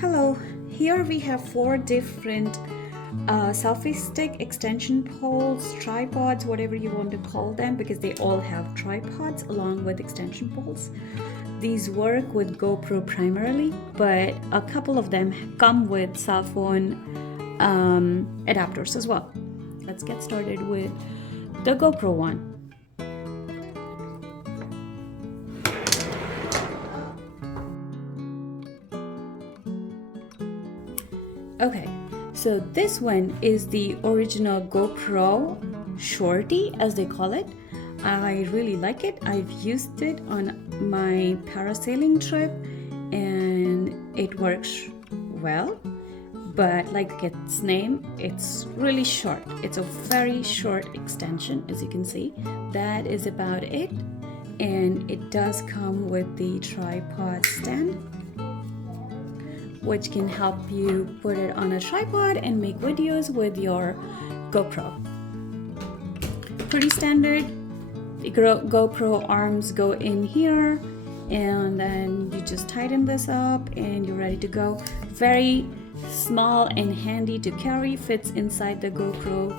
Hello, here we have 4 different selfie stick extension poles, tripods, whatever you want to call them, because they all have tripods along with extension poles. These work with GoPro primarily, but a couple of them come with cell phone adapters as well. Let's get started with the GoPro one. Okay, so this one is the original GoPro Shorty, as they call it. I really like it. I've used it on my parasailing trip and it works well, but like its name, it's really short. It's a very short extension, as you can see. That is about it, and it does come with the tripod stand, which can help you put it on a tripod and make videos with your GoPro. Pretty standard. The GoPro arms go in here, and then you just tighten this up and you're ready to go. Very small and handy to carry, fits inside the GoPro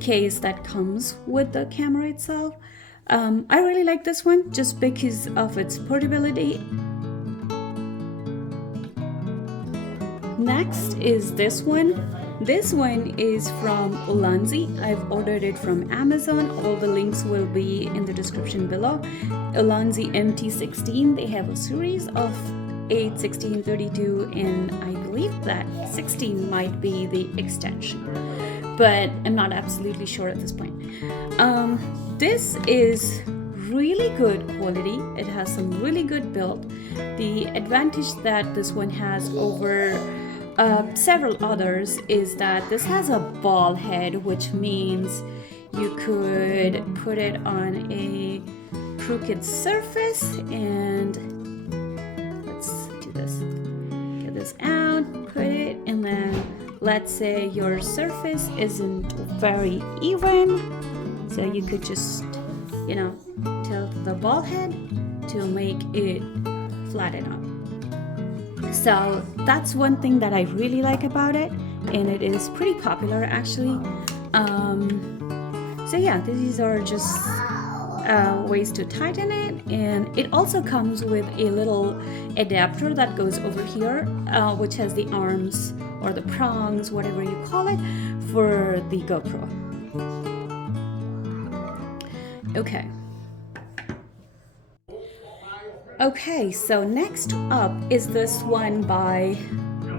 case that comes with the camera itself. I really like this one just because of its portability. Next is this one. This one is from Ulanzi. I've ordered it from Amazon. All the links will be in the description below. Ulanzi M16. They have a series of 8, 16, 32, and I believe that 16 might be the extension, but I'm not absolutely sure at this point. This is really good quality. It has some really good build. The advantage that this one has over several others is that this has a ball head, which means you could put it on a crooked surface. And let's do this. Get this out, put it, and then let's say your surface isn't very even, so you could just, tilt the ball head to make it flatten out. So that's one thing that I really like about it, and it is pretty popular actually. So yeah, these are just ways to tighten it, and it also comes with a little adapter that goes over here, which has the arms or the prongs, whatever you call it, for the GoPro. Okay, so next up is this one by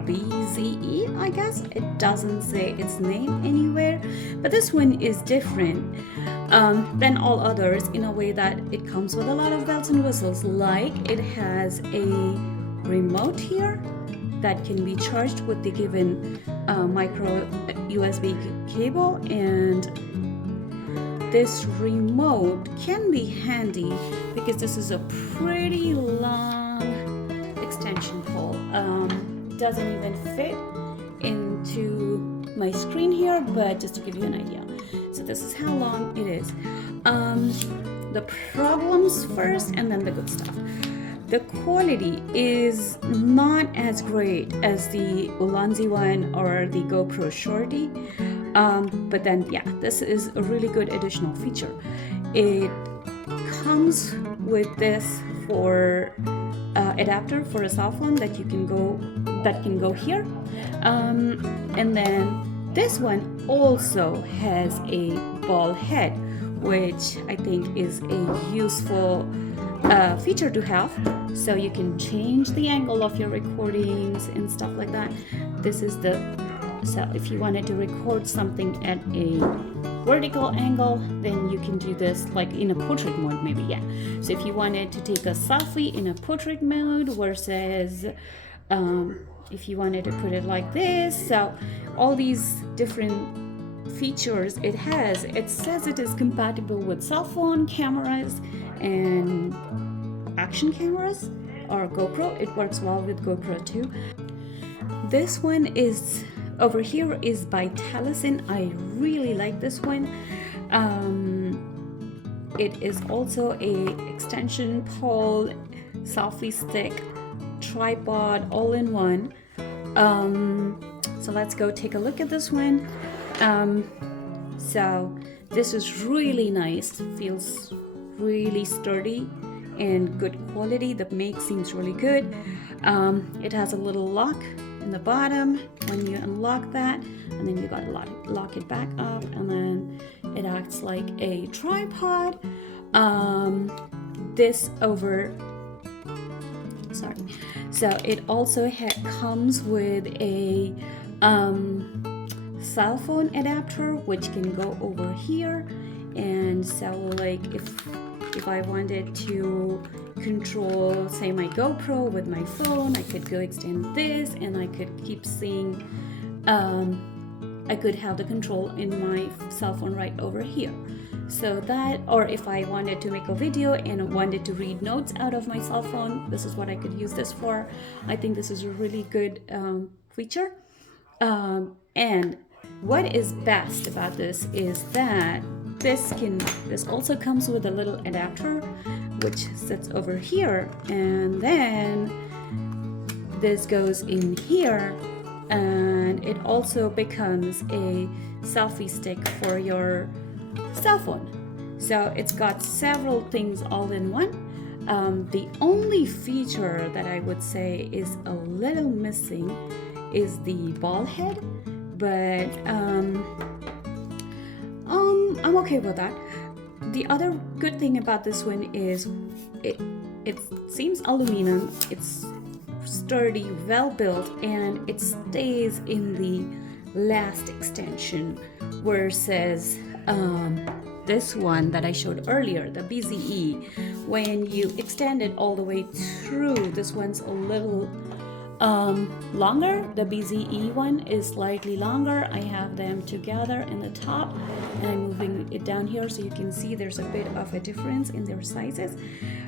BZE, I guess. It doesn't say its name anywhere, but this one is different than all others in a way that it comes with a lot of bells and whistles. Like, it has a remote here that can be charged with the given micro USB cable, and this remote can be handy because this is a pretty long extension pole. Doesn't even fit into my screen here, but just to give you an idea. So this is how long it is. The problems first and then the good stuff. The quality is not as great as the Ulanzi one or the GoPro Shorty. But then, yeah, this is a really good additional feature. It comes with this for adapter for a cell phone that can go here, and then this one also has a ball head, which I think is a useful feature to have, so you can change the angle of your recordings and stuff like that. So if you wanted to record something at a vertical angle, then you can do this like in a portrait mode, maybe, yeah. So if you wanted to take a selfie in a portrait mode versus if you wanted to put it like this, so all these different features it has. It says it is compatible with cell phone cameras and action cameras or GoPro. It works well with GoPro too. This one is over here is by Telesin. I really like this one. It is also a extension pole, selfie stick, tripod, all in one. So let's go take a look at this one. So this is really nice, feels really sturdy and good quality. The make seems really good. It has a little lock in the bottom when you unlock that, and then you gotta lock it back up, and then it acts like a tripod. So it also comes with a cell phone adapter, which can go over here. And so like if I wanted to control, say, my GoPro with my phone, I could go extend this, and I could keep seeing, I could have the control in my cell phone right over here. So that, or if I wanted to make a video and wanted to read notes out of my cell phone, this is what I could use this for. I think this is a really good feature. And what is best about this is that this also comes with a little adapter which sits over here, and then this goes in here, and it also becomes a selfie stick for your cell phone. So it's got several things all in one. The only feature that I would say is a little missing is the ball head, but I'm okay with that. The other good thing about this one is it seems aluminum, it's sturdy, well built, and it stays in the last extension, versus this one that I showed earlier, the BZE, when you extend it all the way through, this one's a little longer. The BZE one is slightly longer. I have them together in the top, and I'm moving it down here so you can see there's a bit of a difference in their sizes.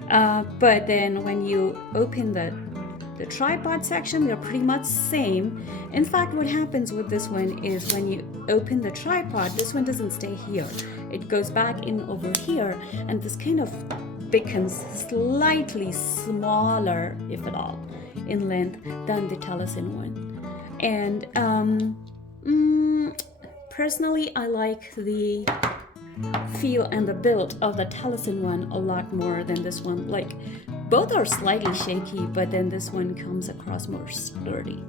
But then when you open the tripod section, they're pretty much same. In fact, what happens with this one is when you open the tripod, this one doesn't stay here. It goes back in over here, and this kind of becomes slightly smaller, if at all, in length than the Telesin one. And personally, I like the feel and the build of the Telesin one a lot more than this one. Like, both are slightly shaky, but then this one comes across more sturdy.